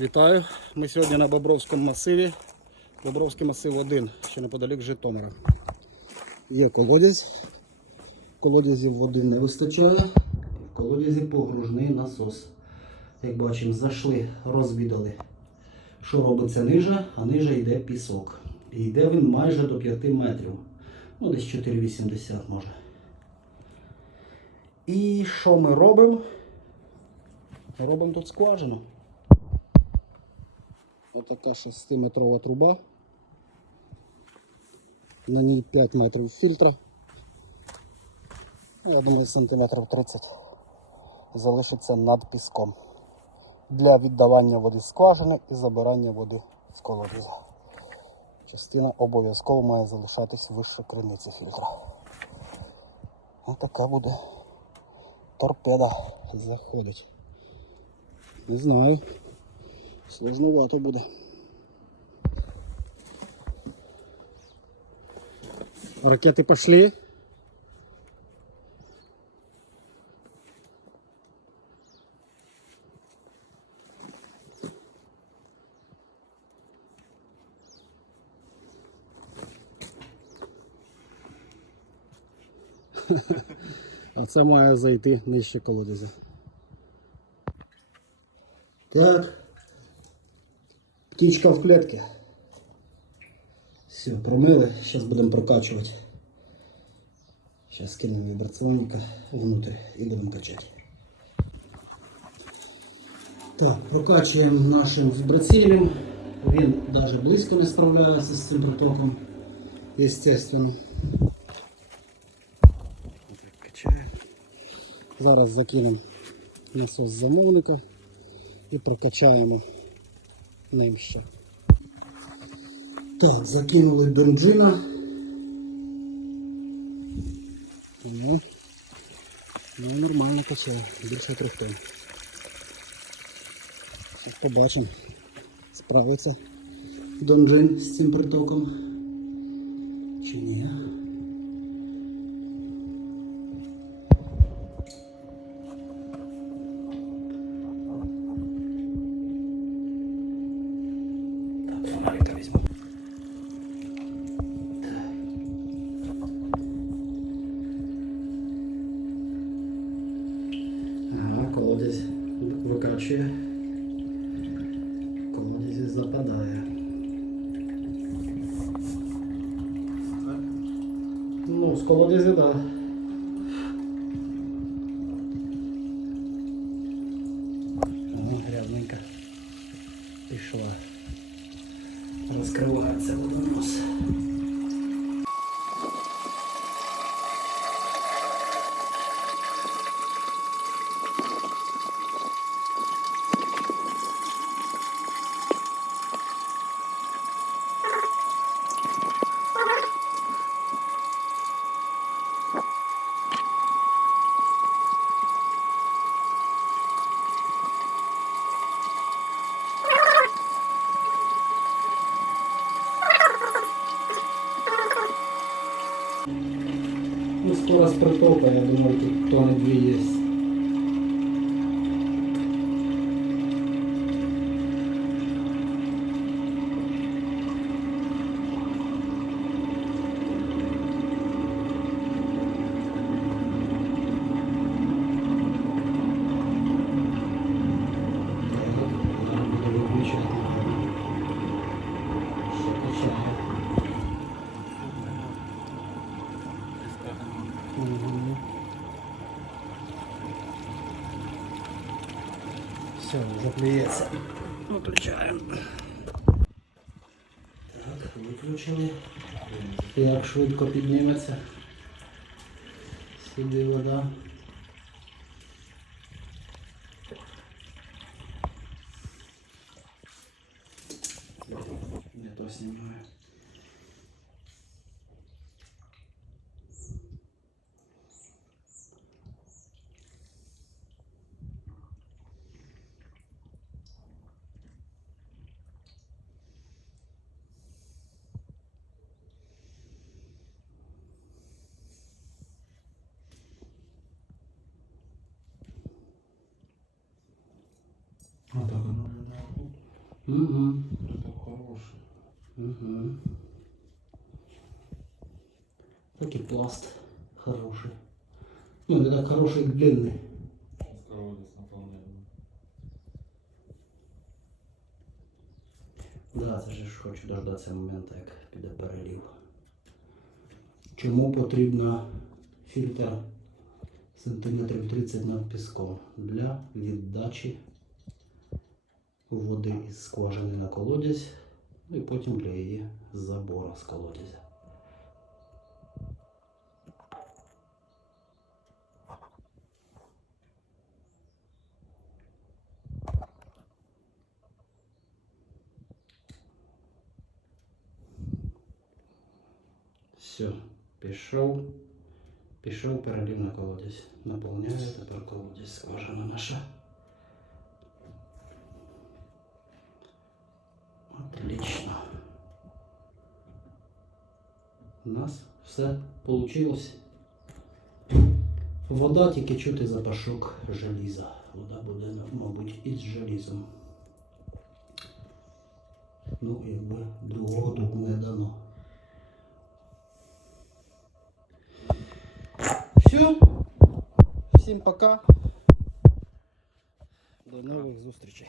Вітаю! Ми сьогодні на Бобровському масиві. Бобровський масив 1, що неподалік Житомира. Є колодязь. Колодязів води не вистачає. В колодязі погружний насос. Як бачимо, зайшли, розвідали, що робиться ниже, а ниже йде пісок. І йде він майже до 5 метрів. Ну, десь 4,80 може. І що ми робимо? Робимо тут скважину. Отака 6-метрова труба. На ній 5 метрів фільтра. Ну, Я думаю, сантиметрів 30 залишиться над піском. Для віддавання води з скважини і забирання води з колодязя. Частина обов'язково має залишатись вище криниці фільтра. Отака буде торпеда заходить. Не знаю. Сложновато буде. Ракети пошли. А це має зайти нижче колодязя. Так. Птичка в клетке. Все, промыли. Сейчас будем прокачивать. Сейчас кинем вибрационника внутрь и будем качать. Так, прокачуємо нашим вібраційним. Він навіть близько не справляється з цим протоком. Естественно. Зараз закинемо насос замовника і прокачаємо ним ще. Так, закинули бенджина. Ну, ну нормально качає, більше трьох тонн. Побачимо, справиться Донжин з цим притоком чи ні. Так, фонарика візьму. Ага, колодязь викачує. Колодязь западає. Ну, з колодязя, да. О, грязненько. Пішла. Розкривається водонос. Притока, я думаю, тут тонн дві есть. Все, вже плюється. Виключаємо. Так, виключили. Як швидко підніметься. Сюди вода. Не то знімаю. Угу. Это хороший. Угу. Такий пласт хороший. Ну, не хороший, наполняем. Да, це ж хочу дождатися моменту, як піде перелів. Чому потрібна фільтр сантиметрів 30 над піском? Для віддачі води із скважини на колодязь, ну і потім для її забору з колодязя. Все, пішов. Пішов на колодязь. Наповняє тепер колодязь скважина наша. У нас все получилось. Вода тільки чути запашок желіза. Вода буде, мабуть, із желізом. Ну, якби другого тут не дано. Все. Всім пока. До нових зустрічей.